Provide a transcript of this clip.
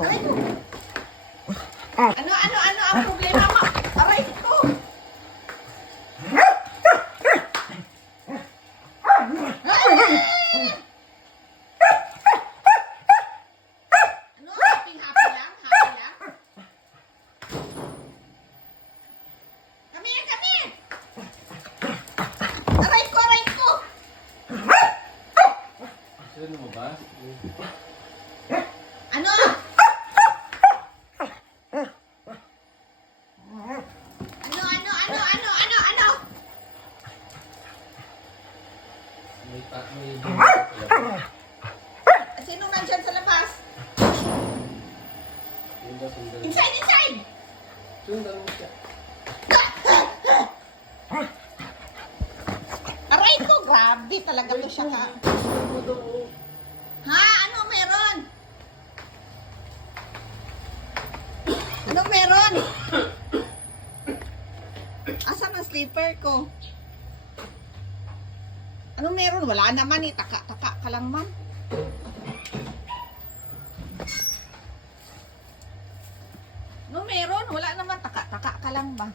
Aray ko. Ano ang problema mo? Aray ko. Ano? Happy lang? Happy lang? Come here, come here. Aray ko, aray ko. Sino mo ba? Ano? Ano? May Sinong nandyan sa labas? sundan. Inside! Sundan mo siya. Aray ko, grabe talaga to siya ka. Ha? Ano meron? Anong meron? Asan ang slipper ko? Anong meron? Wala naman eh. Taka ka lang man. Anong meron? Wala naman. Taka ka lang ba?